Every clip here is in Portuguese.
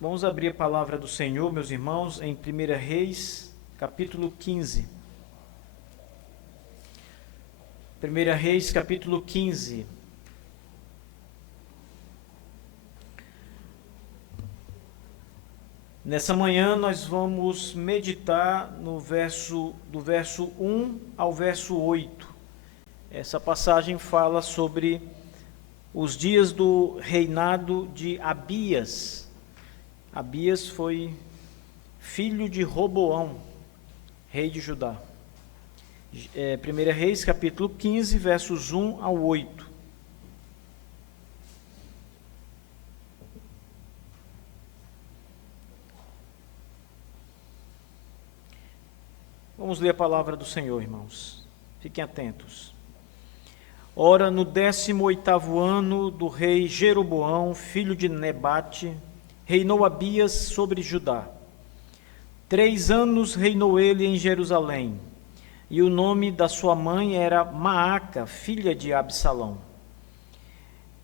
Vamos abrir a palavra do Senhor, meus irmãos, em 1 Reis, capítulo 15. 1 Reis, capítulo 15. Nessa manhã nós vamos meditar do verso 1 ao verso 8. Essa passagem fala sobre os dias do reinado de Abias. Abias foi filho de Roboão, rei de Judá. 1 Reis, capítulo 15, versos 1 ao 8. Vamos ler a palavra do Senhor, irmãos. Fiquem atentos. Ora, no 18º ano do rei Jeroboão, filho de Nebate, reinou Abias sobre Judá. 3 anos reinou ele em Jerusalém, e o nome da sua mãe era Maaca, filha de Absalão.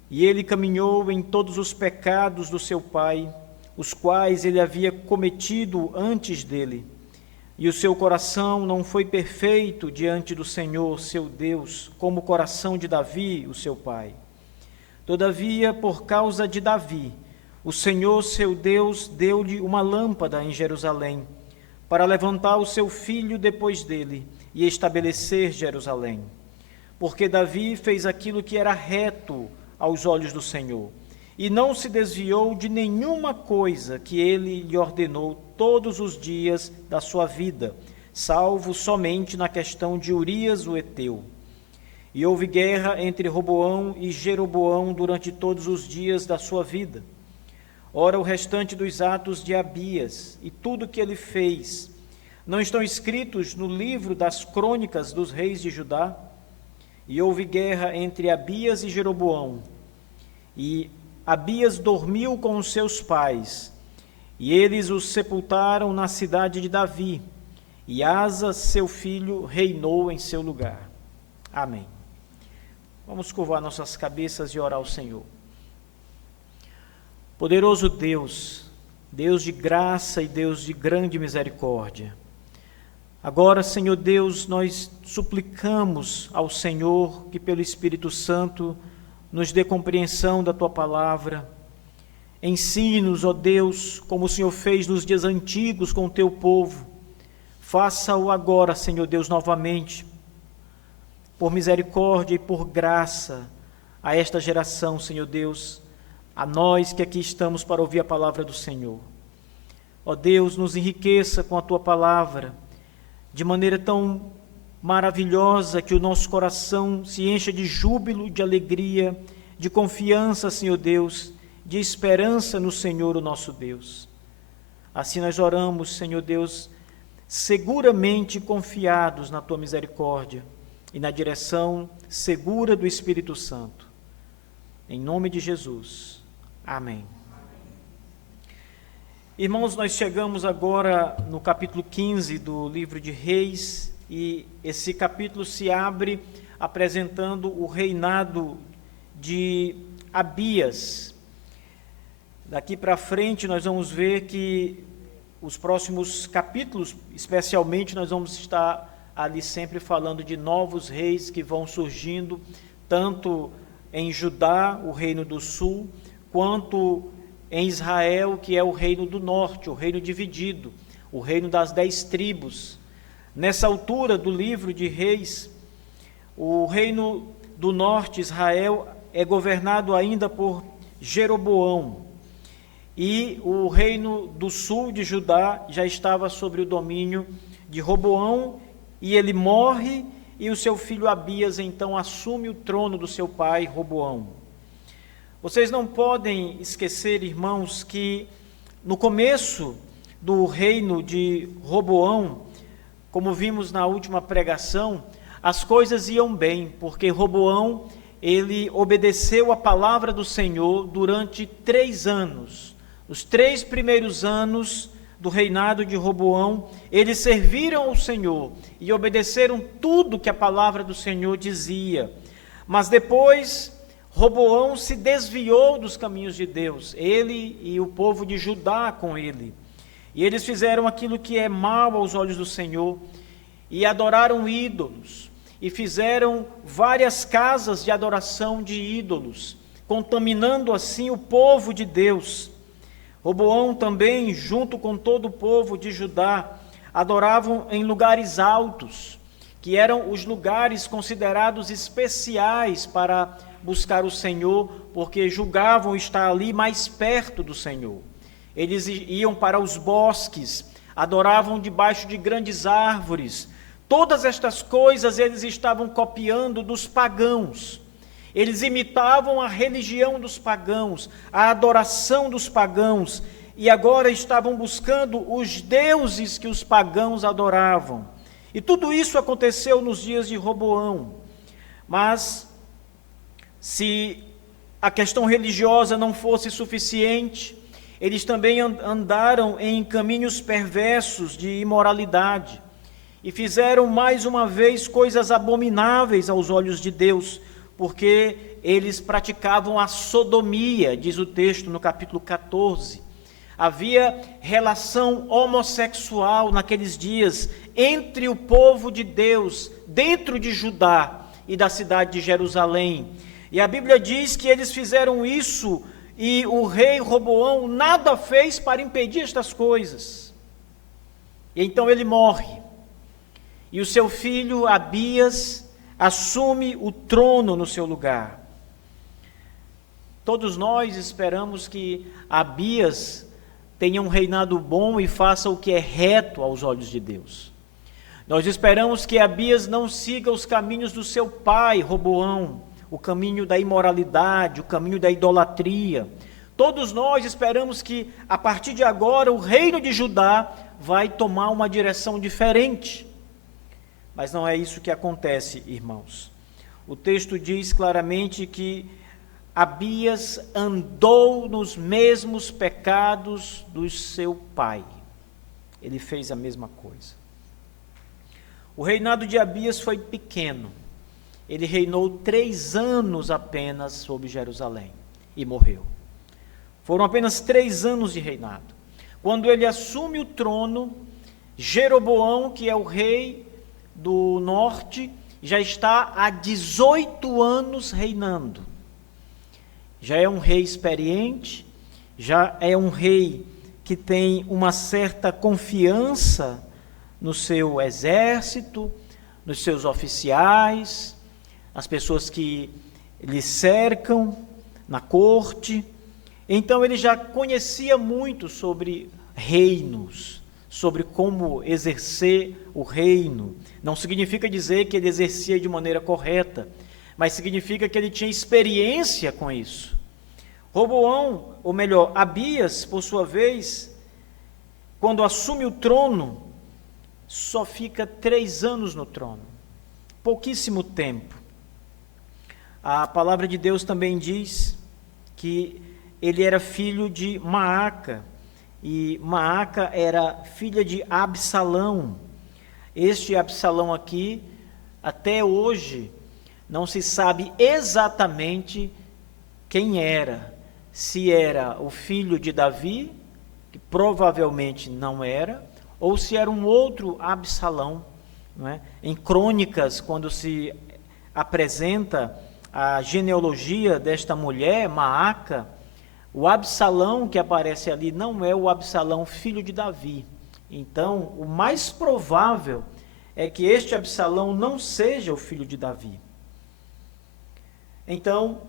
E ele caminhou em todos os pecados do seu pai, os quais ele havia cometido antes dele, e o seu coração não foi perfeito diante do Senhor, seu Deus, como o coração de Davi, o seu pai. Todavia, por causa de Davi, o Senhor, seu Deus, deu-lhe uma lâmpada em Jerusalém, para levantar o seu filho depois dele e estabelecer Jerusalém. Porque Davi fez aquilo que era reto aos olhos do Senhor, e não se desviou de nenhuma coisa que ele lhe ordenou todos os dias da sua vida, salvo somente na questão de Urias o Heteu. E houve guerra entre Roboão e Jeroboão durante todos os dias da sua vida. Ora, o restante dos atos de Abias e tudo que ele fez não estão escritos no livro das crônicas dos reis de Judá? E houve guerra entre Abias e Jeroboão. E Abias dormiu com os seus pais, e eles o sepultaram na cidade de Davi, e Asa, seu filho, reinou em seu lugar. Amém. Vamos curvar nossas cabeças e orar ao Senhor. Poderoso Deus, Deus de graça e Deus de grande misericórdia, agora, Senhor Deus, nós suplicamos ao Senhor que pelo Espírito Santo nos dê compreensão da Tua palavra. Ensine-nos, ó Deus, como o Senhor fez nos dias antigos com o Teu povo. Faça-o agora, Senhor Deus, novamente, por misericórdia e por graça a esta geração, Senhor Deus, a nós que aqui estamos para ouvir a palavra do Senhor. Ó Deus, nos enriqueça com a Tua palavra, de maneira tão maravilhosa que o nosso coração se encha de júbilo, de alegria, de confiança, Senhor Deus, de esperança no Senhor, o nosso Deus. Assim nós oramos, Senhor Deus, seguramente confiados na Tua misericórdia e na direção segura do Espírito Santo. Em nome de Jesus. Amém. Irmãos, nós chegamos agora no capítulo 15 do livro de Reis, e esse capítulo se abre apresentando o reinado de Abias. Daqui para frente nós vamos ver que os próximos capítulos, especialmente, nós vamos estar ali sempre falando de novos reis que vão surgindo, tanto em Judá, o reino do sul, quanto em Israel, que é o reino do norte, o reino dividido, o reino das 10 tribos. Nessa altura do livro de Reis, o reino do norte, Israel, é governado ainda por Jeroboão, e o reino do sul de Judá já estava sob o domínio de Roboão, e ele morre, e o seu filho Abias então assume o trono do seu pai Roboão. Vocês não podem esquecer, irmãos, que no começo do reino de Roboão, como vimos na última pregação, as coisas iam bem, porque Roboão, ele obedeceu a palavra do Senhor durante 3 anos. Os 3 primeiros anos do reinado de Roboão, eles serviram ao Senhor e obedeceram tudo que a palavra do Senhor dizia. Mas depois, Roboão se desviou dos caminhos de Deus, ele e o povo de Judá com ele. E eles fizeram aquilo que é mal aos olhos do Senhor, e adoraram ídolos, e fizeram várias casas de adoração de ídolos, contaminando assim o povo de Deus. Roboão também, junto com todo o povo de Judá, adoravam em lugares altos, que eram os lugares considerados especiais para buscar o Senhor, porque julgavam estar ali mais perto do Senhor. Eles iam para os bosques, adoravam debaixo de grandes árvores. Todas estas coisas eles estavam copiando dos pagãos. Eles imitavam a religião dos pagãos, a adoração dos pagãos, e agora estavam buscando os deuses que os pagãos adoravam. E tudo isso aconteceu nos dias de Roboão. Mas, se a questão religiosa não fosse suficiente, eles também andaram em caminhos perversos de imoralidade e fizeram mais uma vez coisas abomináveis aos olhos de Deus, porque eles praticavam a sodomia, diz o texto no capítulo 14. Havia relação homossexual naqueles dias entre o povo de Deus, dentro de Judá e da cidade de Jerusalém. E a Bíblia diz que eles fizeram isso e o rei Roboão nada fez para impedir estas coisas. E então ele morre. E o seu filho Abias assume o trono no seu lugar. Todos nós esperamos que Abias tenha um reinado bom e faça o que é reto aos olhos de Deus. Nós esperamos que Abias não siga os caminhos do seu pai, Roboão, o caminho da imoralidade, o caminho da idolatria. Todos nós esperamos que, a partir de agora, o reino de Judá vai tomar uma direção diferente. Mas não é isso que acontece, irmãos. O texto diz claramente que Abias andou nos mesmos pecados do seu pai. Ele fez a mesma coisa. O reinado de Abias foi pequeno. Ele reinou 3 anos apenas sobre Jerusalém e morreu. Foram apenas 3 anos de reinado. Quando ele assume o trono, Jeroboão, que é o rei do norte, já está há 18 anos reinando. Já é um rei experiente, já é um rei que tem uma certa confiança no seu exército, nos seus oficiais, as pessoas que lhe cercam na corte. Então ele já conhecia muito sobre reinos, sobre como exercer o reino. Não significa dizer que ele exercia de maneira correta, mas significa que ele tinha experiência com isso. Roboão, ou melhor, Abias, por sua vez, quando assume o trono, só fica 3 anos no trono, pouquíssimo tempo. A palavra de Deus também diz que ele era filho de Maaca, e Maaca era filha de Absalão. Este Absalão aqui, até hoje, não se sabe exatamente quem era, se era o filho de Davi, que provavelmente não era, ou se era um outro Absalão, não é? Em Crônicas, quando se apresenta a genealogia desta mulher, Maaca, o Absalão que aparece ali não é o Absalão filho de Davi. Então, o mais provável é que este Absalão não seja o filho de Davi. Então,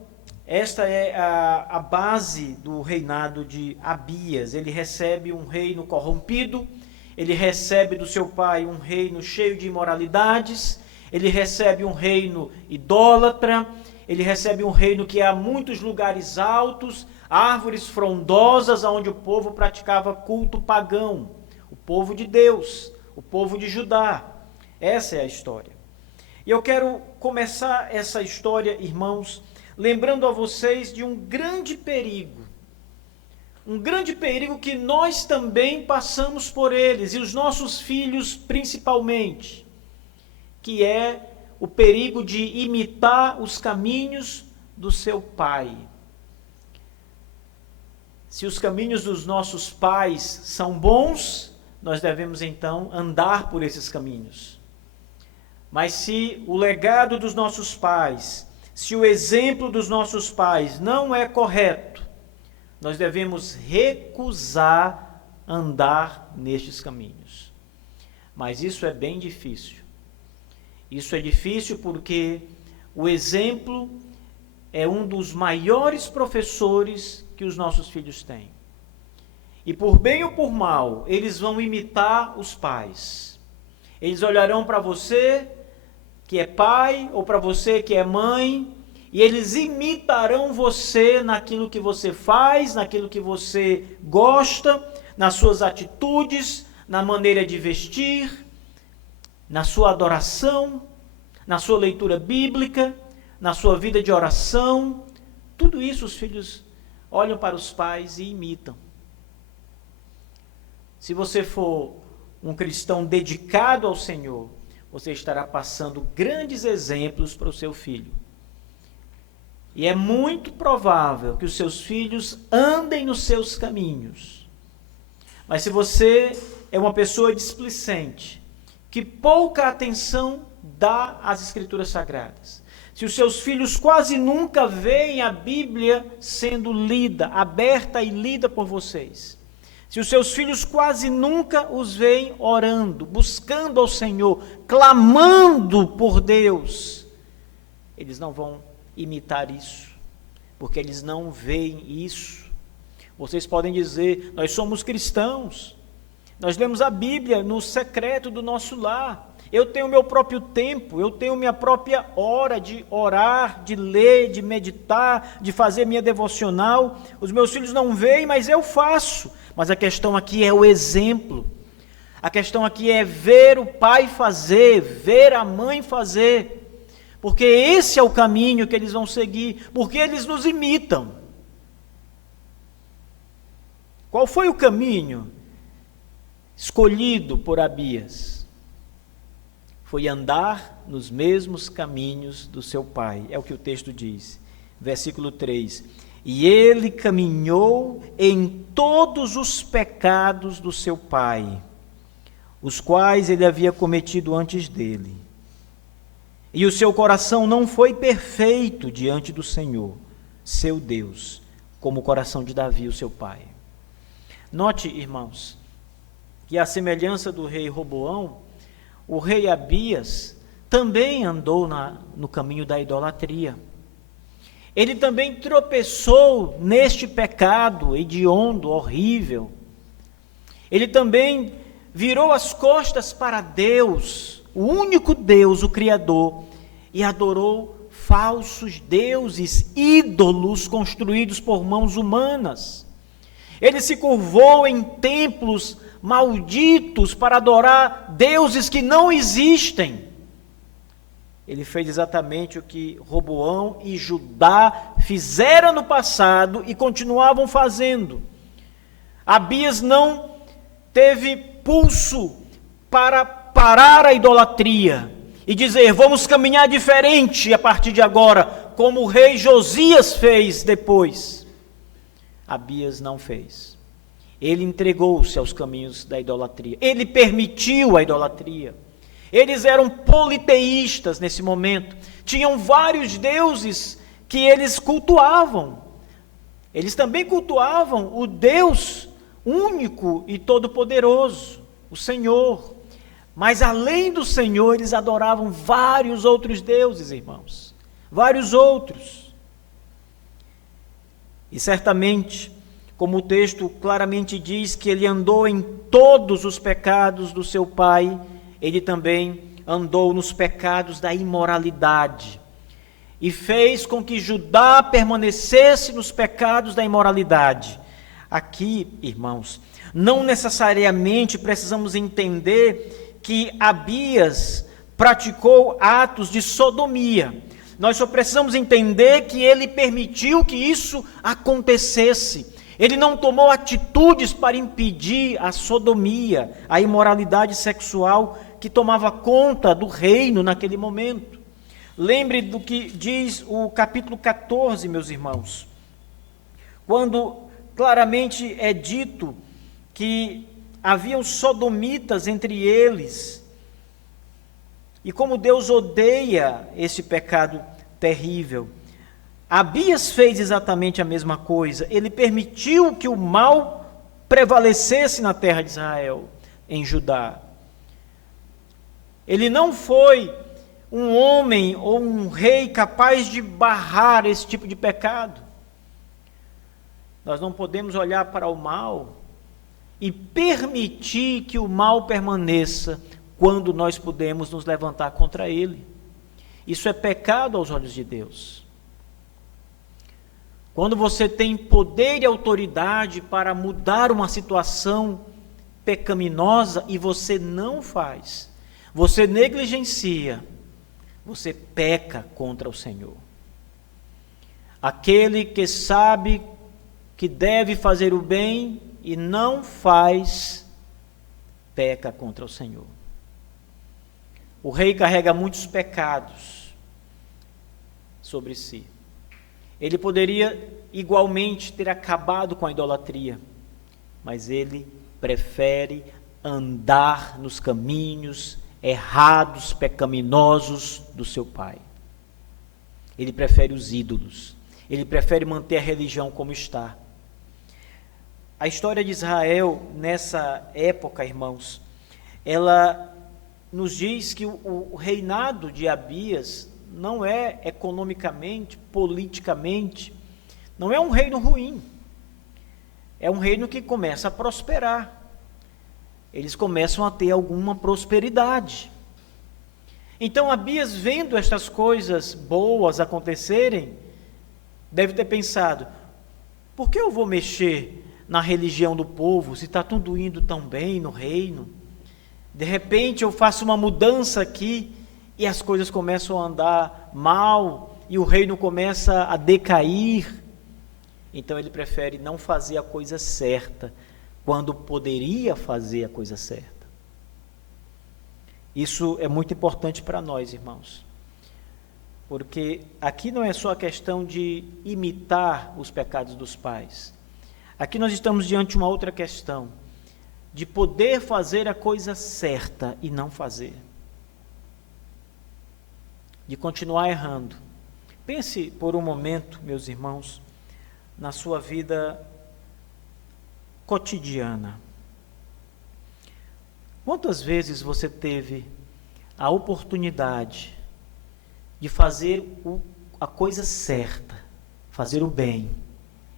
esta é a base do reinado de Abias. Ele recebe um reino corrompido, ele recebe do seu pai um reino cheio de imoralidades, ele recebe um reino idólatra, ele recebe um reino que há muitos lugares altos, árvores frondosas onde o povo praticava culto pagão, o povo de Deus, o povo de Judá. Essa é a história. E eu quero começar essa história, irmãos, lembrando a vocês de um grande perigo que nós também passamos por eles, e os nossos filhos principalmente, que é o perigo de imitar os caminhos do seu pai. Se os caminhos dos nossos pais são bons, nós devemos então andar por esses caminhos. Mas se o legado dos nossos pais, se o exemplo dos nossos pais não é correto, nós devemos recusar andar nestes caminhos. Mas isso é bem difícil. Isso é difícil porque o exemplo é um dos maiores professores que os nossos filhos têm. E por bem ou por mal, eles vão imitar os pais. Eles olharão para você, que é pai, ou para você que é mãe, e eles imitarão você naquilo que você faz, naquilo que você gosta, nas suas atitudes, na maneira de vestir, na sua adoração, na sua leitura bíblica, na sua vida de oração. Tudo isso os filhos olham para os pais e imitam. Se você for um cristão dedicado ao Senhor, você estará passando grandes exemplos para o seu filho. E é muito provável que os seus filhos andem nos seus caminhos. Mas se você é uma pessoa displicente, que pouca atenção dá às Escrituras Sagradas, se os seus filhos quase nunca veem a Bíblia sendo lida, aberta e lida por vocês, se os seus filhos quase nunca os veem orando, buscando ao Senhor, clamando por Deus, eles não vão imitar isso, porque eles não veem isso. Vocês podem dizer, nós somos cristãos, nós lemos a Bíblia no secreto do nosso lar, eu tenho meu próprio tempo, eu tenho minha própria hora de orar, de ler, de meditar, de fazer minha devocional. Os meus filhos não veem, mas eu faço. Mas a questão aqui é o exemplo. A questão aqui é ver o pai fazer, ver a mãe fazer. Porque esse é o caminho que eles vão seguir, porque eles nos imitam. Qual foi o caminho escolhido por Abias? Foi andar nos mesmos caminhos do seu pai. É o que o texto diz. Versículo 3. E ele caminhou em todos os pecados do seu pai, os quais ele havia cometido antes dele. E o seu coração não foi perfeito diante do Senhor, seu Deus, como o coração de Davi, o seu pai. Note, irmãos, que à semelhança do rei Roboão, o rei Abias também andou no caminho da idolatria. Ele também tropeçou neste pecado hediondo, horrível. Ele também virou as costas para Deus, o único Deus, o Criador, e adorou falsos deuses, ídolos construídos por mãos humanas. Ele se curvou em templos malditos para adorar deuses que não existem. Ele fez exatamente o que Roboão e Judá fizeram no passado e continuavam fazendo. Abias não teve pulso para parar a idolatria e dizer, vamos caminhar diferente a partir de agora, como o rei Josias fez depois. Abias não fez. Ele entregou-se aos caminhos da idolatria. Ele permitiu a idolatria. Eles eram politeístas nesse momento. Tinham vários deuses que eles cultuavam. Eles também cultuavam o Deus único e todo-poderoso, o Senhor. Mas além do Senhor, eles adoravam vários outros deuses, irmãos. Vários outros. E certamente, como o texto claramente diz que ele andou em todos os pecados do seu pai, ele também andou nos pecados da imoralidade. E fez com que Judá permanecesse nos pecados da imoralidade. Aqui, irmãos, não necessariamente precisamos entender que Abias praticou atos de sodomia. Nós só precisamos entender que ele permitiu que isso acontecesse. Ele não tomou atitudes para impedir a sodomia, a imoralidade sexual que tomava conta do reino naquele momento. Lembre do que diz o capítulo 14, meus irmãos, quando claramente é dito que haviam sodomitas entre eles, e como Deus odeia esse pecado terrível. Abias fez exatamente a mesma coisa, ele permitiu que o mal prevalecesse na terra de Israel, em Judá. Ele não foi um homem ou um rei capaz de barrar esse tipo de pecado. Nós não podemos olhar para o mal e permitir que o mal permaneça quando nós podemos nos levantar contra ele. Isso é pecado aos olhos de Deus. Quando você tem poder e autoridade para mudar uma situação pecaminosa e você não faz, você negligencia, você peca contra o Senhor. Aquele que sabe que deve fazer o bem e não faz, peca contra o Senhor. O rei carrega muitos pecados sobre si. Ele poderia igualmente ter acabado com a idolatria, mas ele prefere andar nos caminhos errados, pecaminosos do seu pai. Ele prefere os ídolos. Ele prefere manter a religião como está. A história de Israel nessa época, irmãos, ela nos diz que o reinado de Abias não é economicamente, politicamente, não é um reino ruim. É um reino que começa a prosperar. Eles começam a ter alguma prosperidade. Então Abias, vendo estas coisas boas acontecerem, deve ter pensado: por que eu vou mexer na religião do povo se está tudo indo tão bem no reino? De repente eu faço uma mudança aqui e as coisas começam a andar mal e o reino começa a decair. Então ele prefere não fazer a coisa certa quando poderia fazer a coisa certa. Isso é muito importante para nós, irmãos, porque aqui não é só a questão de imitar os pecados dos pais. Aqui nós estamos diante de uma outra questão, de poder fazer a coisa certa e não fazer, de continuar errando. Pense por um momento, meus irmãos, na sua vida cotidiana. Quantas vezes você teve a oportunidade de fazer a coisa certa, fazer o bem,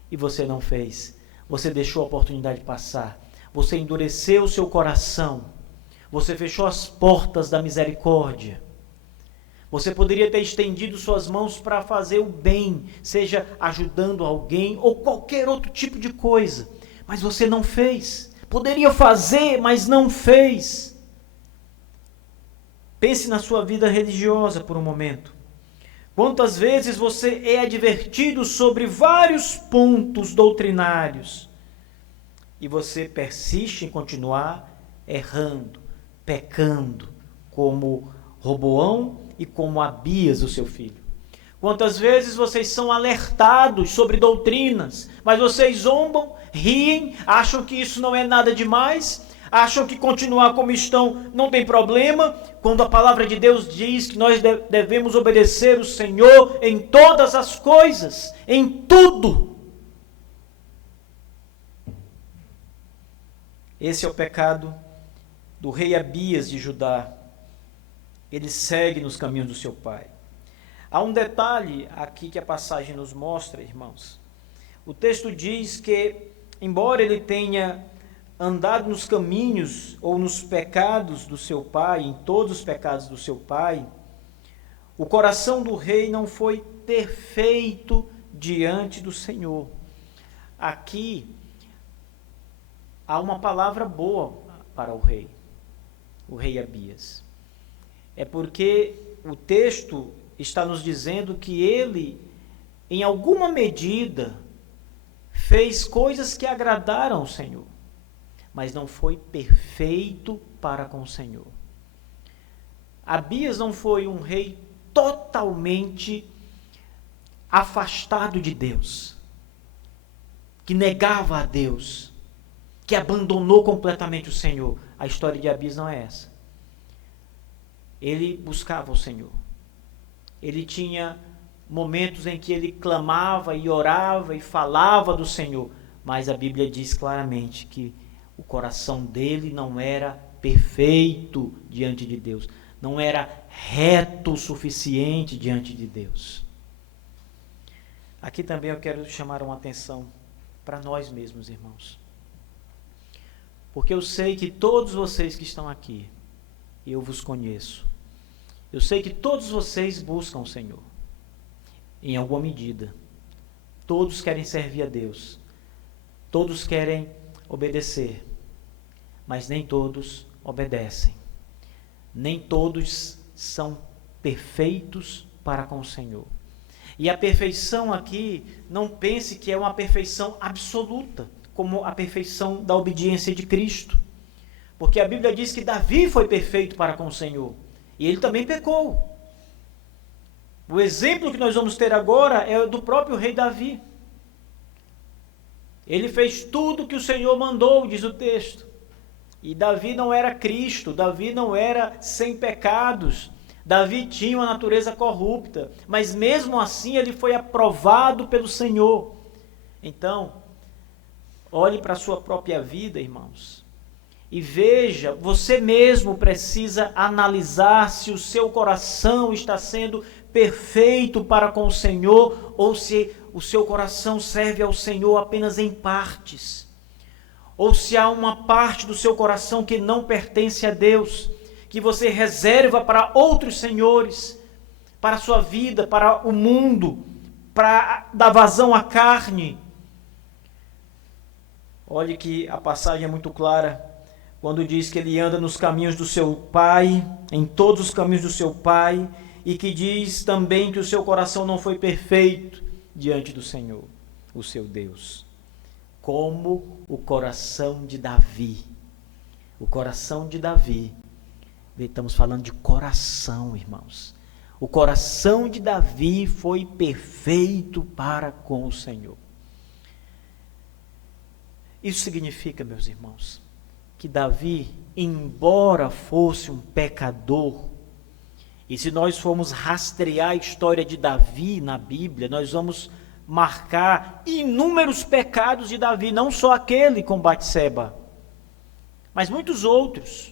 e você não fez? Você deixou a oportunidade passar, você endureceu o seu coração, você fechou as portas da misericórdia. Você poderia ter estendido suas mãos para fazer o bem, seja ajudando alguém ou qualquer outro tipo de coisa, mas você não fez. Poderia fazer, mas não fez. Pense na sua vida religiosa por um momento. Quantas vezes você é advertido sobre vários pontos doutrinários e você persiste em continuar errando, pecando, como Roboão e como Abias, o seu filho? Quantas vezes vocês são alertados sobre doutrinas, mas vocês zombam, riem, acham que isso não é nada demais, acham que continuar como estão não tem problema, quando a palavra de Deus diz que nós devemos obedecer o Senhor em todas as coisas, em tudo. Esse é o pecado do rei Abias de Judá. Ele segue nos caminhos do seu pai. Há um detalhe aqui que a passagem nos mostra, irmãos. O texto diz que, embora ele tenha andado nos caminhos ou nos pecados do seu pai, em todos os pecados do seu pai, o coração do rei não foi perfeito diante do Senhor. Aqui há uma palavra boa para o rei Abias. É porque o texto está nos dizendo que ele, em alguma medida, fez coisas que agradaram ao Senhor, mas não foi perfeito para com o Senhor. Abias não foi um rei totalmente afastado de Deus, que negava a Deus, que abandonou completamente o Senhor. A história de Abias não é essa. Ele buscava o Senhor. Ele tinha momentos em que ele clamava e orava e falava do Senhor, mas a Bíblia diz claramente que o coração dele não era perfeito diante de Deus, não era reto o suficiente diante de Deus. Aqui também eu quero chamar uma atenção para nós mesmos, irmãos, porque eu sei que todos vocês que estão aqui, eu vos conheço, eu sei que todos vocês buscam o Senhor, em alguma medida. Todos querem servir a Deus, todos querem obedecer, mas nem todos obedecem. Nem todos são perfeitos para com o Senhor. E a perfeição aqui, não pense que é uma perfeição absoluta, como a perfeição da obediência de Cristo. Porque a Bíblia diz que Davi foi perfeito para com o Senhor, e ele também pecou. O exemplo que nós vamos ter agora é o do próprio rei Davi. Ele fez tudo que o Senhor mandou, diz o texto. E Davi não era Cristo, Davi não era sem pecados. Davi tinha uma natureza corrupta, mas mesmo assim ele foi aprovado pelo Senhor. Então, olhe para a sua própria vida, irmãos, e veja, você mesmo precisa analisar se o seu coração está sendo perfeito para com o Senhor, ou se o seu coração serve ao Senhor apenas em partes, ou se há uma parte do seu coração que não pertence a Deus, que você reserva para outros senhores, para a sua vida, para o mundo, para dar vazão à carne. Olhe que a passagem é muito clara, quando diz que ele anda nos caminhos do seu pai, em todos os caminhos do seu pai, e que diz também que o seu coração não foi perfeito diante do Senhor, o seu Deus. Como o coração de Davi. O coração de Davi. Estamos falando de coração, irmãos. O coração de Davi foi perfeito para com o Senhor. Isso significa, meus irmãos, que Davi, embora fosse um pecador, e se nós formos rastrear a história de Davi na Bíblia, nós vamos marcar inúmeros pecados de Davi, não só aquele com Batseba, mas muitos outros.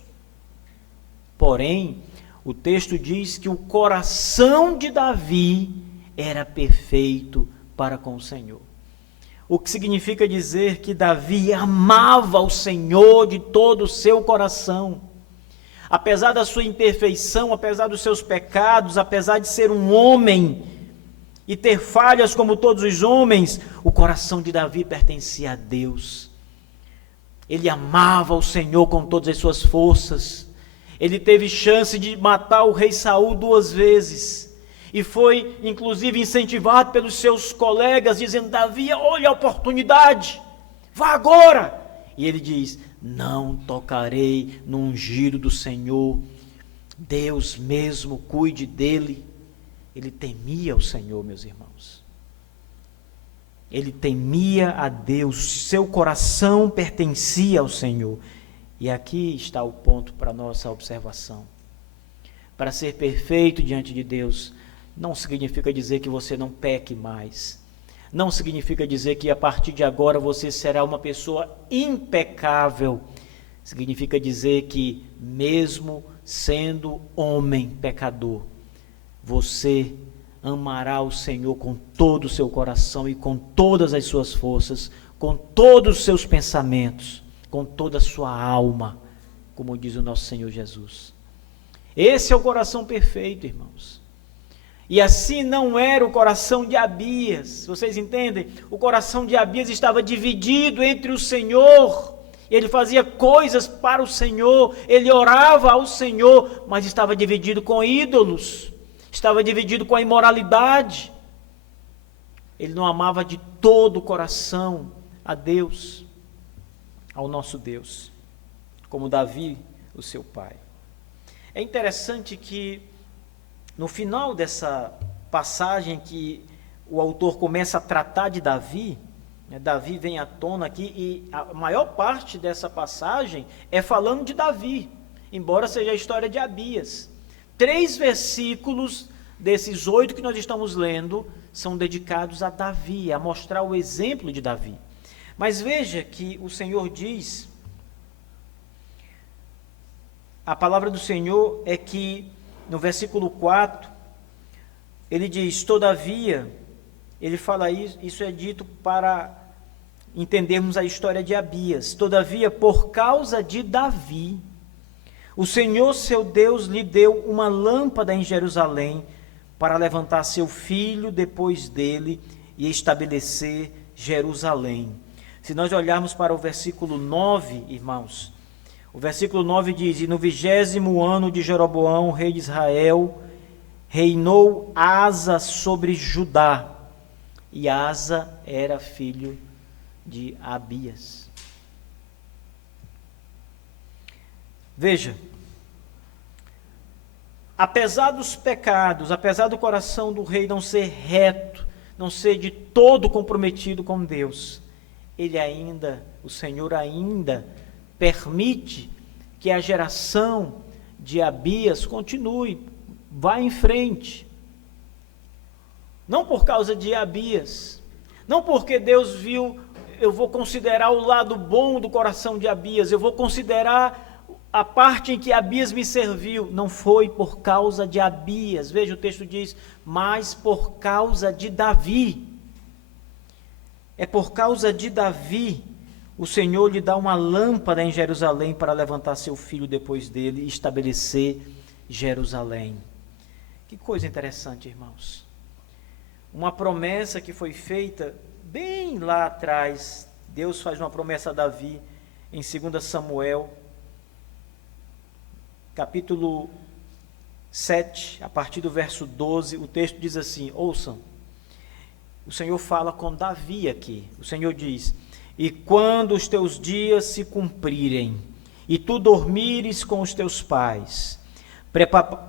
Porém, o texto diz que o coração de Davi era perfeito para com o Senhor. O que significa dizer que Davi amava o Senhor de todo o seu coração. Apesar da sua imperfeição, apesar dos seus pecados, apesar de ser um homem e ter falhas como todos os homens, o coração de Davi pertencia a Deus. Ele amava o Senhor com todas as suas forças. Ele teve chance de matar o rei Saul 2 vezes. E foi, inclusive, incentivado pelos seus colegas, dizendo: Davi, olha a oportunidade, vá agora. E ele diz: não tocarei no ungido do Senhor, Deus mesmo cuide dele. Ele temia o Senhor, meus irmãos. Ele temia a Deus, seu coração pertencia ao Senhor. E aqui está o ponto para nossa observação. Para ser perfeito diante de Deus, não significa dizer que você não peque mais. Não significa dizer que a partir de agora você será uma pessoa impecável. Significa dizer que, mesmo sendo homem pecador, você amará o Senhor com todo o seu coração e com todas as suas forças, com todos os seus pensamentos, com toda a sua alma, como diz o nosso Senhor Jesus. Esse é o coração perfeito, irmãos. E assim não era o coração de Abias. Vocês entendem? O coração de Abias estava dividido entre o Senhor. Ele fazia coisas para o Senhor, ele orava ao Senhor, mas estava dividido com ídolos, estava dividido com a imoralidade. Ele não amava de todo o coração a Deus, ao nosso Deus, como Davi, o seu pai. É interessante que no final dessa passagem que o autor começa a tratar de Davi, Davi vem à tona aqui, e a maior parte dessa passagem é falando de Davi, embora seja a história de Abias. 3 versículos desses 8 que nós estamos lendo são dedicados a Davi, a mostrar o exemplo de Davi. Mas veja que o Senhor diz, a palavra do Senhor é que no versículo 4, ele diz, todavia, ele fala isso é dito para entendermos a história de Abias. Todavia, por causa de Davi, o Senhor seu Deus lhe deu uma lâmpada em Jerusalém para levantar seu filho depois dele e estabelecer Jerusalém. Se nós olharmos para o versículo 9, irmãos, o versículo 9 diz, e no 20º ano de Jeroboão, rei de Israel, reinou Asa sobre Judá, e Asa era filho de Abias. Veja, apesar dos pecados, apesar do coração do rei não ser reto, não ser de todo comprometido com Deus, o Senhor ainda permite que a geração de Abias continue, vá em frente. Não por causa de Abias, não porque Deus viu, eu vou considerar o lado bom do coração de Abias, eu vou considerar a parte em que Abias me serviu. Não foi por causa de Abias. Veja, o texto diz, mas por causa de Davi. É por causa de Davi, o Senhor lhe dá uma lâmpada em Jerusalém para levantar seu filho depois dele e estabelecer Jerusalém. Que coisa interessante, irmãos. Uma promessa que foi feita bem lá atrás. Deus faz uma promessa a Davi em 2 Samuel, capítulo 7, a partir do verso 12, o texto diz assim, ouçam, o Senhor fala com Davi aqui, o Senhor diz, e quando os teus dias se cumprirem, e tu dormires com os teus pais,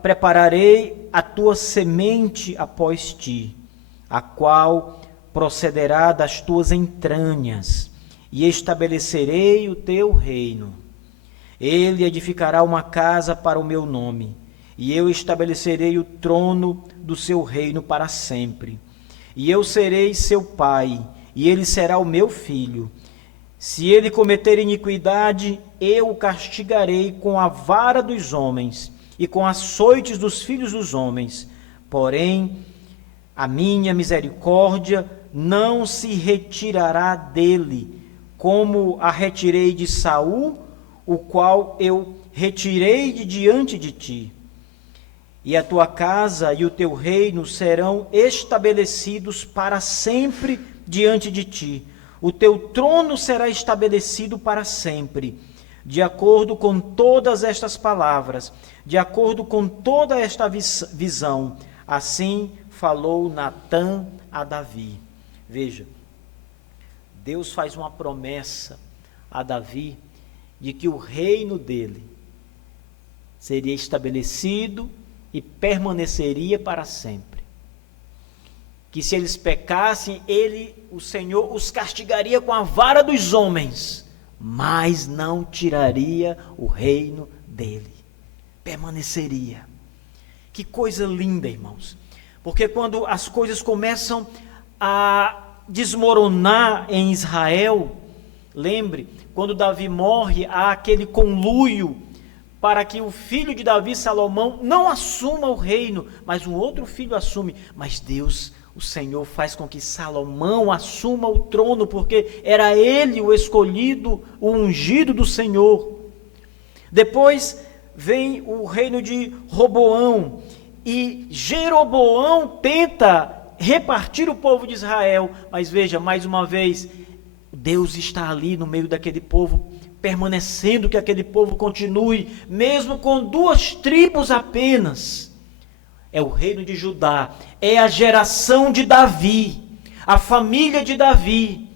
prepararei a tua semente após ti, a qual procederá das tuas entranhas, e estabelecerei o teu reino. Ele edificará uma casa para o meu nome, e eu estabelecerei o trono do seu reino para sempre. E eu serei seu pai, e ele será o meu filho. Se ele cometer iniquidade, eu o castigarei com a vara dos homens, e com açoites dos filhos dos homens. Porém, a minha misericórdia não se retirará dele, como a retirei de Saul, o qual eu retirei de diante de ti. E a tua casa e o teu reino serão estabelecidos para sempre diante de ti. O teu trono será estabelecido para sempre. De acordo com todas estas palavras, de acordo com toda esta visão, assim falou Natã a Davi. Veja, Deus faz uma promessa a Davi de que o reino dele seria estabelecido e permaneceria para sempre. Que se eles pecassem, o Senhor os castigaria com a vara dos homens, mas não tiraria o reino dele. Permaneceria. Que coisa linda, irmãos. Porque quando as coisas começam a desmoronar em Israel, lembre, quando Davi morre, há aquele conluio para que o filho de Davi, Salomão, não assuma o reino, mas um outro filho assume. Mas Deus, o Senhor, faz com que Salomão assuma o trono, porque era ele o escolhido, o ungido do Senhor. Depois vem o reino de Roboão, e Jeroboão tenta repartir o povo de Israel, mas veja, mais uma vez, Deus está ali no meio daquele povo, permanecendo que aquele povo continue, mesmo com 2 tribos apenas. É o reino de Judá, é a geração de Davi, a família de Davi,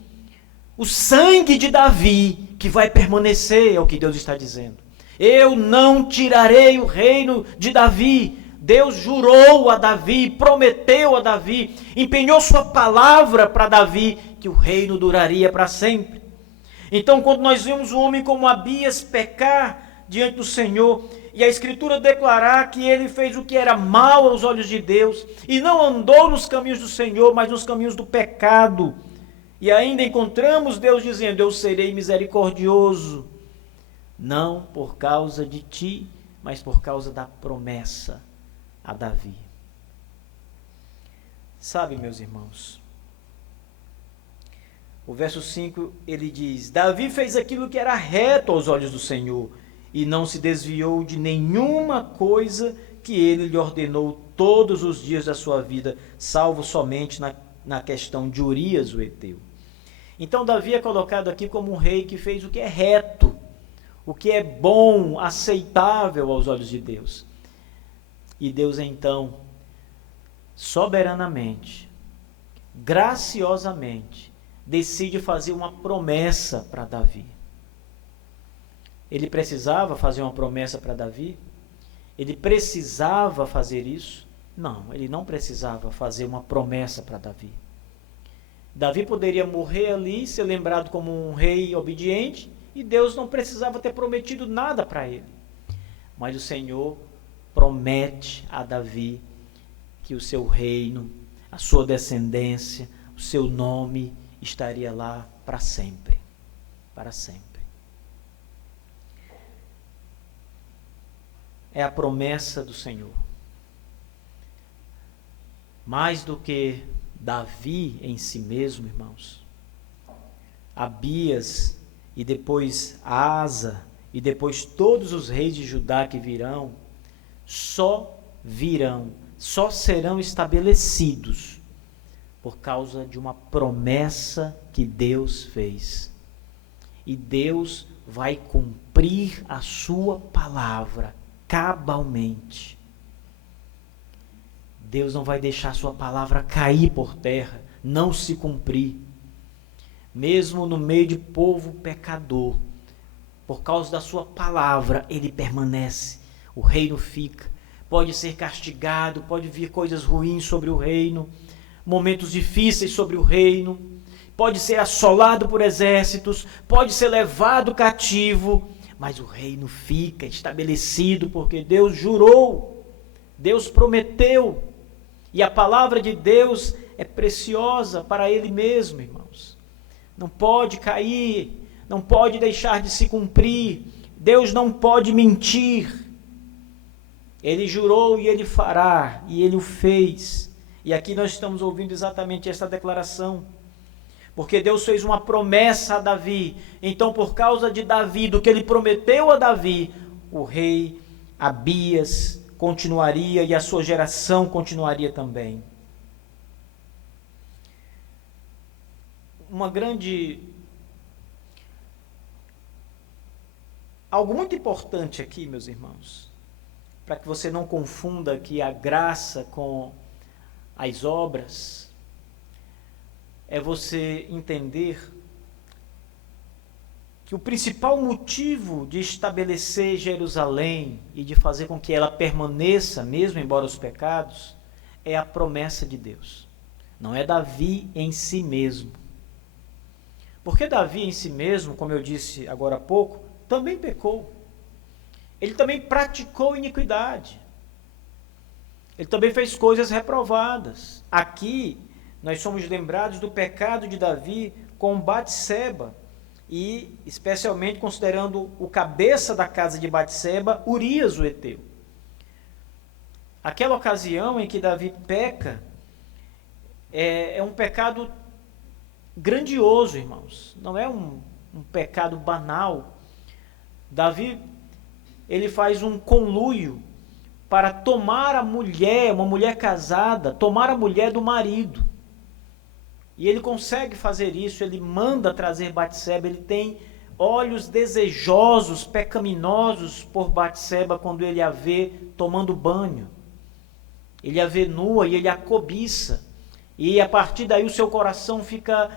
o sangue de Davi que vai permanecer, é o que Deus está dizendo. Eu não tirarei o reino de Davi Deus jurou a Davi, prometeu a Davi, empenhou sua palavra para Davi, que o reino duraria para sempre. Então, quando nós vemos um homem como Abias pecar diante do Senhor, e a Escritura declarar que ele fez o que era mal aos olhos de Deus, e não andou nos caminhos do Senhor, mas nos caminhos do pecado, e ainda encontramos Deus dizendo: eu serei misericordioso, não por causa de ti, mas por causa da promessa a Davi. Sabe, meus irmãos, o verso 5, ele diz: Davi fez aquilo que era reto aos olhos do Senhor, e não se desviou de nenhuma coisa que ele lhe ordenou todos os dias da sua vida, salvo somente na questão de Urias, o heteu. Então Davi é colocado aqui como um rei que fez o que é reto, o que é bom, aceitável aos olhos de Deus. E Deus então, soberanamente, graciosamente, decide fazer uma promessa para Davi. Ele precisava fazer uma promessa para Davi? Ele precisava fazer isso? Não, ele não precisava fazer uma promessa para Davi. Davi poderia morrer ali, ser lembrado como um rei obediente, e Deus não precisava ter prometido nada para ele. Mas o Senhor promete a Davi que o seu reino, a sua descendência, o seu nome estaria lá para sempre. Para sempre. É a promessa do Senhor. Mais do que Davi em si mesmo, irmãos, Abias e depois Asa e depois todos os reis de Judá que virão, só serão estabelecidos por causa de uma promessa que Deus fez. E Deus vai cumprir a sua palavra cabalmente. Deus não vai deixar a sua palavra cair por terra, não se cumprir. Mesmo no meio de povo pecador, por causa da sua palavra, ele permanece. O reino fica. Pode ser castigado, pode vir coisas ruins sobre o reino, momentos difíceis sobre o reino, pode ser assolado por exércitos, pode ser levado cativo, mas o reino fica estabelecido porque Deus jurou, Deus prometeu, e a palavra de Deus é preciosa para Ele mesmo, irmãos. Não pode cair, não pode deixar de se cumprir, Deus não pode mentir. Ele jurou e Ele fará, e Ele o fez. E aqui nós estamos ouvindo exatamente essa declaração. Porque Deus fez uma promessa a Davi. Então, por causa de Davi, do que Ele prometeu a Davi, o rei Abias continuaria e a sua geração continuaria também. Algo muito importante aqui, meus irmãos, para que você não confunda aqui a graça com as obras, é você entender que o principal motivo de estabelecer Jerusalém e de fazer com que ela permaneça, mesmo embora os pecados, é a promessa de Deus. Não é Davi em si mesmo. Porque Davi em si mesmo, como eu disse agora há pouco, também pecou. Ele também praticou iniquidade. Ele também fez coisas reprovadas. Aqui, nós somos lembrados do pecado de Davi com Batseba, e especialmente considerando o cabeça da casa de Batseba, Urias, o heteu. Aquela ocasião em que Davi peca, é um pecado grandioso, irmãos. Não é um pecado banal. Davi, ele faz um conluio para tomar a mulher, uma mulher casada, tomar a mulher do marido. E ele consegue fazer isso, ele manda trazer Batseba, ele tem olhos desejosos, pecaminosos por Batseba quando ele a vê tomando banho. Ele a vê nua e ele a cobiça. E a partir daí o seu coração fica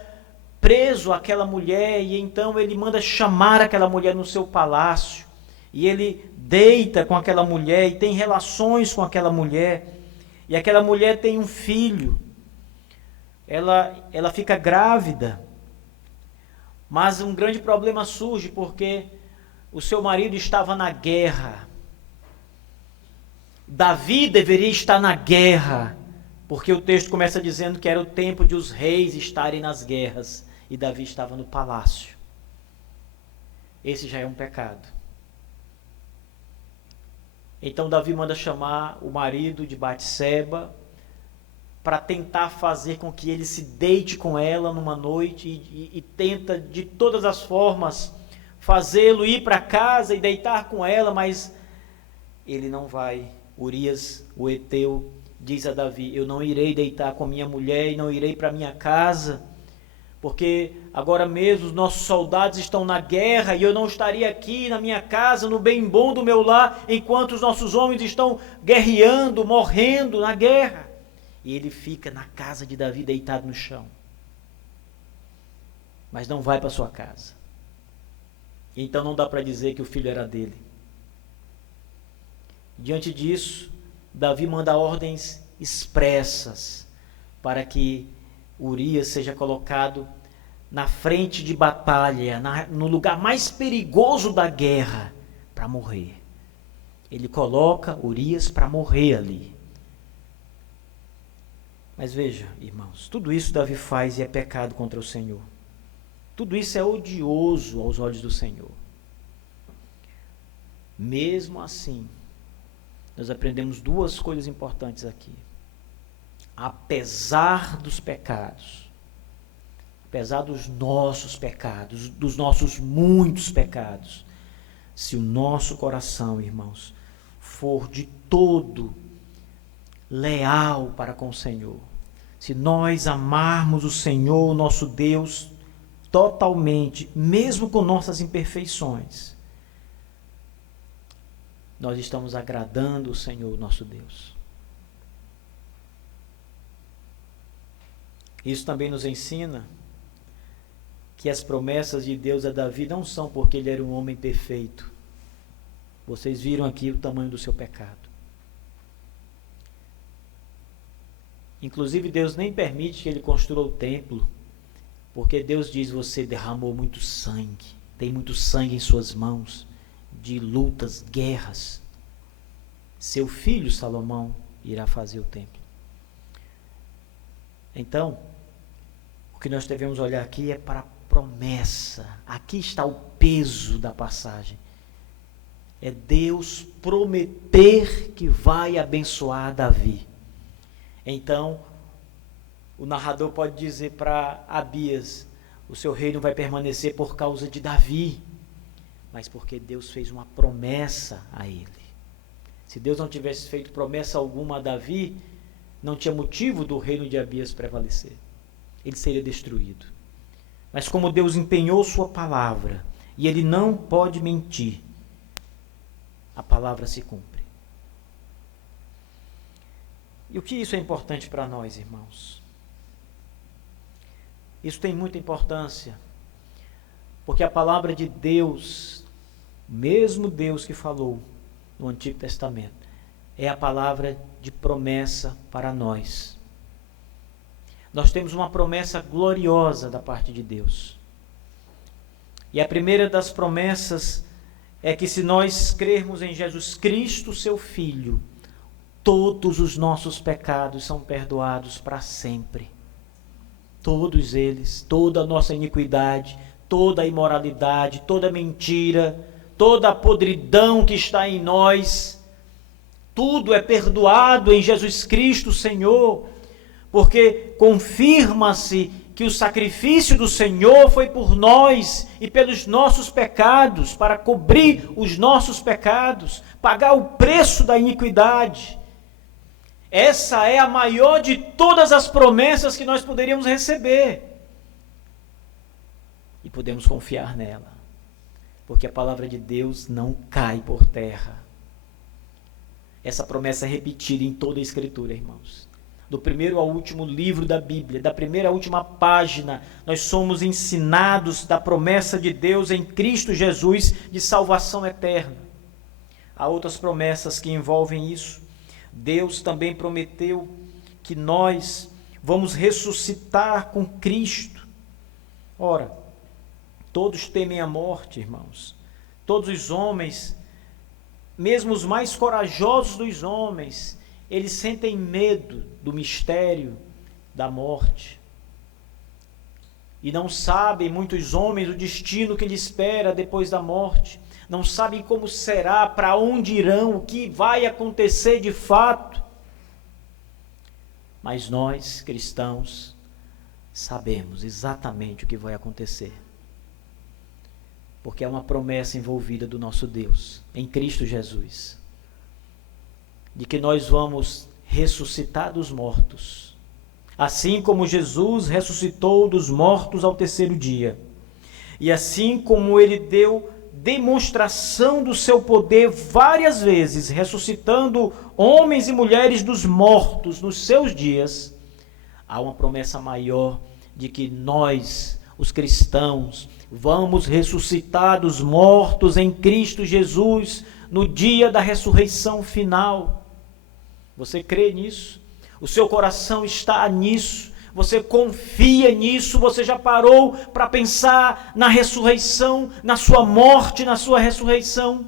preso àquela mulher, e então ele manda chamar aquela mulher no seu palácio. e ele deita com aquela mulher e tem relações com aquela mulher, e aquela mulher tem um filho, ela fica grávida, mas um grande problema surge porque o seu marido estava na guerra. Davi deveria estar na guerra, porque o texto começa dizendo que era o tempo de os reis estarem nas guerras, e Davi estava no palácio. Esse já é um pecado. Então Davi manda chamar o marido de Batseba para tentar fazer com que ele se deite com ela numa noite e tenta de todas as formas fazê-lo ir para casa e deitar com ela, mas ele não vai. Urias, o heteu, diz a Davi: eu não irei deitar com minha mulher e não irei para minha casa, porque agora mesmo os nossos soldados estão na guerra e eu não estaria aqui na minha casa, no bem bom do meu lar, enquanto os nossos homens estão guerreando, morrendo na guerra. E ele fica na casa de Davi deitado no chão, mas não vai para sua casa. Então não dá para dizer que o filho era dele. Diante disso, Davi manda ordens expressas para que Urias seja colocado na frente de batalha, no lugar mais perigoso da guerra, para morrer. Ele coloca Urias para morrer ali. Mas veja, irmãos, tudo isso Davi faz e é pecado contra o Senhor. Tudo isso é odioso aos olhos do Senhor. Mesmo assim, nós aprendemos duas coisas importantes aqui. Apesar dos pecados, apesar dos nossos pecados, dos nossos muitos pecados, se o nosso coração, irmãos, for de todo leal para com o Senhor, se nós amarmos o Senhor, nosso Deus, totalmente, mesmo com nossas imperfeições, nós estamos agradando o Senhor, nosso Deus. Isso também nos ensina que as promessas de Deus a Davi não são porque ele era um homem perfeito. Vocês viram aqui o tamanho do seu pecado. Inclusive, Deus nem permite que ele construa o templo, porque Deus diz: você derramou muito sangue, tem muito sangue em suas mãos, de lutas, guerras. Seu filho Salomão irá fazer o templo. Então, o que nós devemos olhar aqui é para a promessa. Aqui está o peso da passagem. É Deus prometer que vai abençoar Davi. Então, o narrador pode dizer para Abias: o seu reino vai permanecer por causa de Davi, mas porque Deus fez uma promessa a ele. Se Deus não tivesse feito promessa alguma a Davi, não tinha motivo do reino de Abias prevalecer. Ele seria destruído. Mas como Deus empenhou sua palavra, e ele não pode mentir, a palavra se cumpre. E o que isso é importante para nós, irmãos? Isso tem muita importância, porque a palavra de Deus, mesmo Deus que falou no Antigo Testamento, é a palavra de promessa para nós. Nós temos uma promessa gloriosa da parte de Deus. E a primeira das promessas é que se nós crermos em Jesus Cristo, seu Filho, todos os nossos pecados são perdoados para sempre. Todos eles, toda a nossa iniquidade, toda a imoralidade, toda a mentira, toda a podridão que está em nós, tudo é perdoado em Jesus Cristo, Senhor, porque confirma-se que o sacrifício do Senhor foi por nós e pelos nossos pecados, para cobrir os nossos pecados, pagar o preço da iniquidade. Essa é a maior de todas as promessas que nós poderíamos receber. E podemos confiar nela, porque a palavra de Deus não cai por terra. Essa promessa é repetida em toda a Escritura, irmãos. Do primeiro ao último livro da Bíblia, da primeira à última página, nós somos ensinados da promessa de Deus em Cristo Jesus de salvação eterna. há outras promessas que envolvem isso. Deus também prometeu que nós vamos ressuscitar com Cristo. Ora, todos temem a morte, irmãos. Todos os homens, mesmo os mais corajosos dos homens, eles sentem medo do mistério da morte. E não sabem, muitos homens, o destino que lhes espera depois da morte. Não sabem como será, para onde irão, o que vai acontecer de fato. Mas nós, cristãos, sabemos exatamente o que vai acontecer. Porque é uma promessa envolvida do nosso Deus, em Cristo Jesus, de que nós vamos ressuscitar dos mortos, assim como Jesus ressuscitou dos mortos ao terceiro dia, e assim como ele deu demonstração do seu poder várias vezes, ressuscitando homens e mulheres dos mortos nos seus dias, há uma promessa maior de que nós, os cristãos, vamos ressuscitar dos mortos em Cristo Jesus no dia da ressurreição final. Você crê nisso? O seu coração está nisso? Você confia nisso? Você já parou para pensar na ressurreição, na sua morte, na sua ressurreição?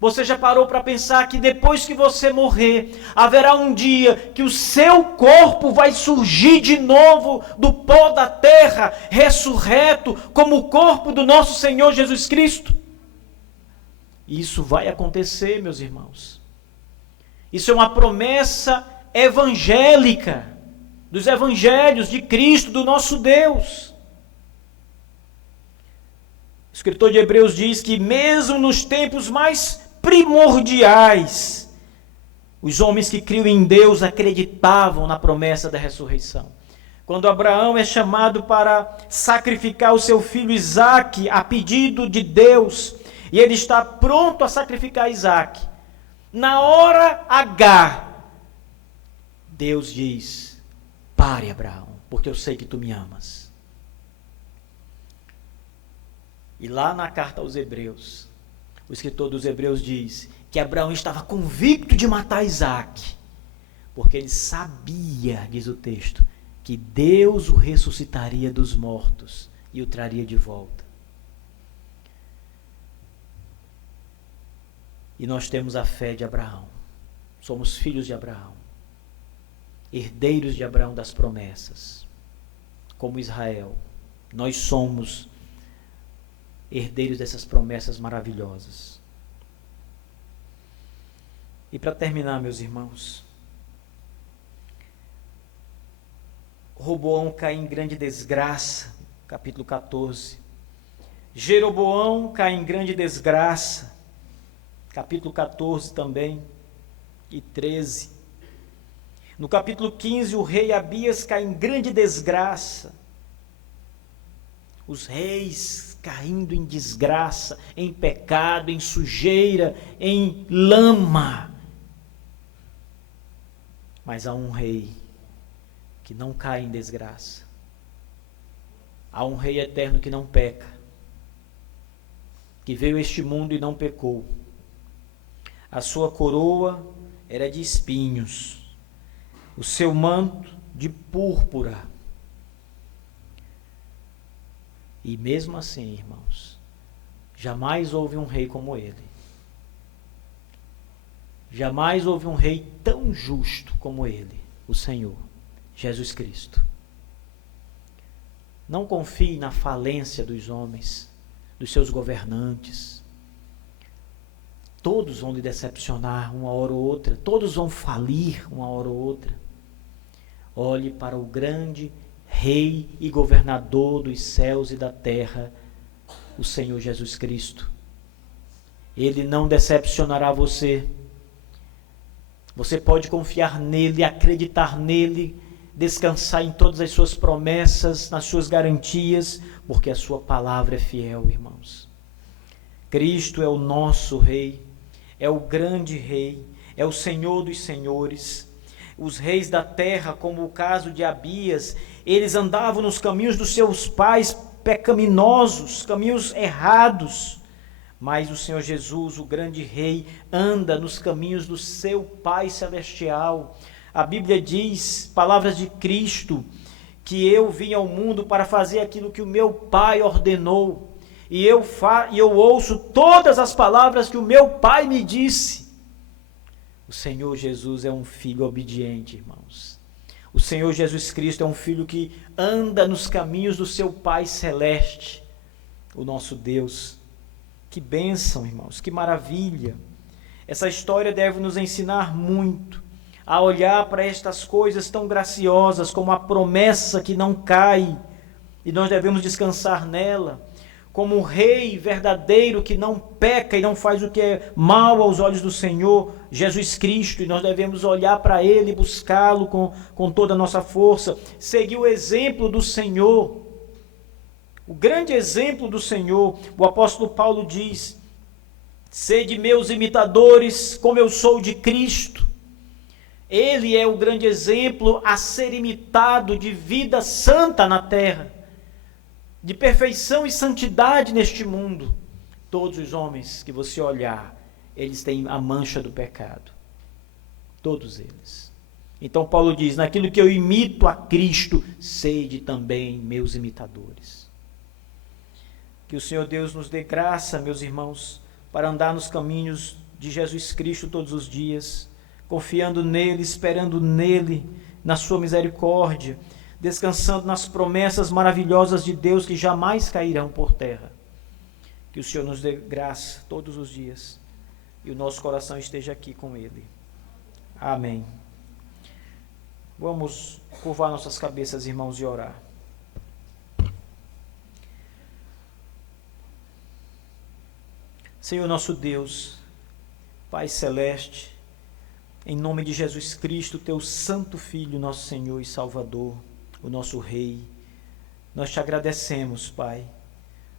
Você já parou para pensar que depois que você morrer, haverá um dia que o seu corpo vai surgir de novo do pó da terra, ressurreto, como o corpo do nosso Senhor Jesus Cristo? Isso vai acontecer, meus irmãos. Isso é uma promessa evangélica, dos evangelhos de Cristo, do nosso Deus. O escritor de Hebreus diz que mesmo nos tempos mais primordiais, os homens que criam em Deus acreditavam na promessa da ressurreição. Quando Abraão é chamado para sacrificar o seu filho Isaque a pedido de Deus, e ele está pronto a sacrificar Isaque, na hora H, Deus diz: pare, Abraão, porque eu sei que tu me amas. E lá na carta aos Hebreus, o escritor dos Hebreus diz que Abraão estava convicto de matar Isaque, porque ele sabia, diz o texto, que Deus o ressuscitaria dos mortos e o traria de volta. E nós temos a fé de Abraão, somos filhos de Abraão, herdeiros de Abraão das promessas, como Israel. Nós somos herdeiros dessas promessas maravilhosas. E para terminar, meus irmãos, Roboão cai em grande desgraça, capítulo 14. Jeroboão cai em grande desgraça, capítulo 14 também, e 13. No capítulo 15, o rei Abias cai em grande desgraça. Os reis caindo em desgraça, em pecado, em sujeira, em lama. Mas há um rei que não cai em desgraça. Há um rei eterno que não peca, que veio a este mundo e não pecou. A sua coroa era de espinhos, o seu manto de púrpura. E mesmo assim, irmãos, jamais houve um rei como ele. Jamais houve um rei tão justo como ele, o Senhor, Jesus Cristo. Não confie na falência dos homens, dos seus governantes. Todos vão lhe decepcionar uma hora ou outra, todos vão falir uma hora ou outra. Olhe para o grande Rei e governador dos céus e da terra, o Senhor Jesus Cristo. Ele não decepcionará você. Você pode confiar nele, acreditar nele, descansar em todas as suas promessas, nas suas garantias, porque a sua palavra é fiel, irmãos. Cristo é o nosso Rei, é o grande Rei, é o Senhor dos senhores. Os reis da terra, como o caso de Abias, eles andavam nos caminhos dos seus pais pecaminosos, caminhos errados, mas o Senhor Jesus, o grande Rei, anda nos caminhos do seu Pai Celestial. A Bíblia diz, palavras de Cristo, que eu vim ao mundo para fazer aquilo que o meu Pai ordenou, e eu ouço todas as palavras que o meu Pai me disse. O Senhor Jesus é um filho obediente, irmãos. O Senhor Jesus Cristo é um filho que anda nos caminhos do seu Pai Celeste, o nosso Deus. Que bênção, irmãos, que maravilha. Essa história deve nos ensinar muito a olhar para estas coisas tão graciosas como a promessa que não cai, e nós devemos descansar nela, como um rei verdadeiro que não peca e não faz o que é mal aos olhos do Senhor, Jesus Cristo, e nós devemos olhar para Ele e buscá-lo com toda a nossa força, seguir o exemplo do Senhor, o grande exemplo do Senhor. O apóstolo Paulo diz, sede meus imitadores, como eu sou de Cristo. Ele é o grande exemplo a ser imitado de vida santa na terra, de perfeição e santidade neste mundo. Todos os homens que você olhar, eles têm a mancha do pecado. Todos eles. Então Paulo diz, naquilo que eu imito a Cristo, sede também meus imitadores. Que o Senhor Deus nos dê graça, meus irmãos, para andar nos caminhos de Jesus Cristo todos os dias, confiando nele, esperando nele, na sua misericórdia, descansando nas promessas maravilhosas de Deus que jamais cairão por terra. Que o Senhor nos dê graça todos os dias e o nosso coração esteja aqui com Ele. Amém. Vamos curvar nossas cabeças, irmãos, e orar. Senhor nosso Deus, Pai Celeste, em nome de Jesus Cristo, Teu Santo Filho, nosso Senhor e Salvador, o nosso Rei, nós Te agradecemos, Pai,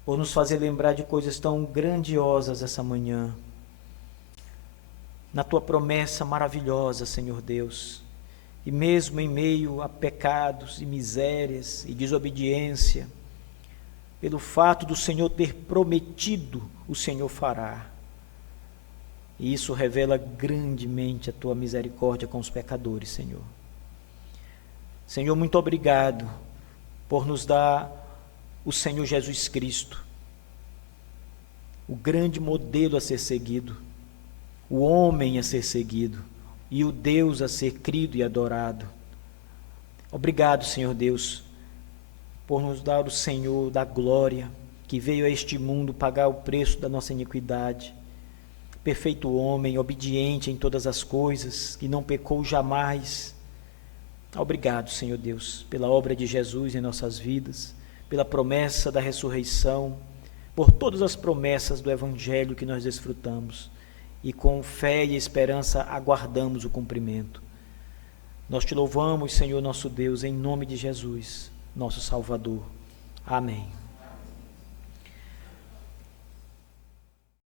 por nos fazer lembrar de coisas tão grandiosas essa manhã, na Tua promessa maravilhosa, Senhor Deus, e mesmo em meio a pecados e misérias e desobediência, pelo fato do Senhor ter prometido, o Senhor fará. E isso revela grandemente a Tua misericórdia com os pecadores, Senhor. Senhor, muito obrigado por nos dar o Senhor Jesus Cristo, o grande modelo a ser seguido, o homem a ser seguido e o Deus a ser crido e adorado. Obrigado, Senhor Deus, por nos dar o Senhor da glória, que veio a este mundo pagar o preço da nossa iniquidade, perfeito homem, obediente em todas as coisas, que não pecou jamais. Obrigado, Senhor Deus, pela obra de Jesus em nossas vidas, pela promessa da ressurreição, por todas as promessas do Evangelho que nós desfrutamos e com fé e esperança aguardamos o cumprimento. Nós Te louvamos, Senhor nosso Deus, em nome de Jesus, nosso Salvador. Amém.